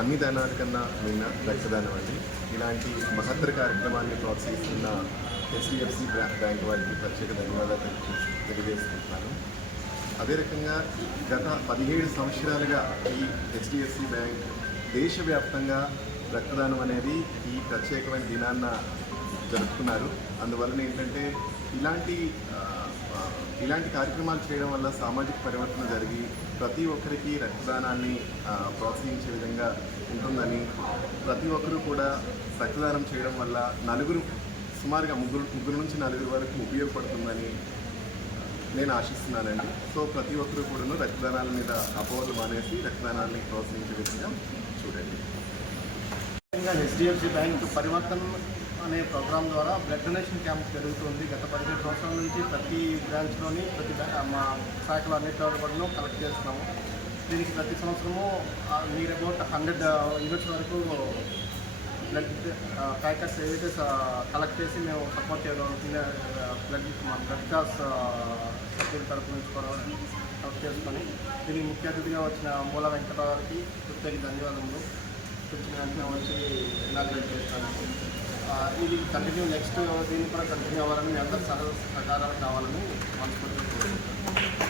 అన్ని దానాల కన్నా మిన్న రక్తదానం అండి. ఇలాంటి మహత్తర కార్యక్రమాన్ని ప్రోత్సహిస్తున్న హెచ్డిఎఫ్సి బ్యాంక్ వారికి ప్రత్యేక ధన్యవాదాలు తెలియజేసుకుంటున్నాను. అదే రకంగా గత 17 సంవత్సరాలుగా ఈ హెచ్డిఎఫ్సి బ్యాంక్ దేశవ్యాప్తంగా రక్తదానం అనేది ఈ ప్రత్యేకమైన దినాన్న జరుపుతున్నారు. అందువలన ఏంటంటే ఇలాంటి కార్యక్రమాలు చేయడం వల్ల సామాజిక పరివర్తన జరిగి ప్రతి ఒక్కరికి రక్తదానాన్ని ప్రోత్సహించే విధంగా ఉంటుందని, ప్రతి ఒక్కరూ కూడా రక్తదానం చేయడం వల్ల సుమారుగా ముగ్గురు నుంచి నలుగురు వరకు ఉపయోగపడుతుందని నేను ఆశిస్తున్నానండి. సో ప్రతి ఒక్కరూ కూడా రక్తదానాల మీద అపోహలు మానేసి రక్తదానాన్ని ప్రోత్సహించే విధంగా చూడండి. హెచ్డిఎఫ్సి బ్యాంక్ పరివర్తన అనే ప్రోగ్రాం ద్వారా బ్లడ్ డొనేషన్ క్యాంప్ జరుగుతుంది. గత 17 సంవత్సరాల నుంచి ప్రతి బ్రాంచ్లోని మా శాఖలు అన్నిటి కూడా కలెక్ట్ చేస్తున్నాము. దీనికి ప్రతి సంవత్సరము నియర్ అబౌట్ 100 యూనిట్స్ వరకు బ్లడ్ ప్యాకెట్స్ ఏవైతే కలెక్ట్ చేసి మేము సపోర్ట్ చేయగలుగుతుంది. మా బ్లడ్ క్లాస్ సభ్యుల తరఫు నుంచి కూడా కలెక్ట్ చేసుకొని దీనికి ముఖ్య అతిథిగా వచ్చిన మూల వెంకటరావు గారికి ప్రత్యేక ధన్యవాదములు. వెంటనే వచ్చి ఇనాగ్రేట్ చేస్తాను. ఇది కంటిన్యూ నెక్స్ట్ దీన్ని కూడా కంటిన్యూ అవ్వాలని మీ అందరూ సహకారాలు కావాలని మనస్ఫూర్తిగా కోరుకుంటున్నాను.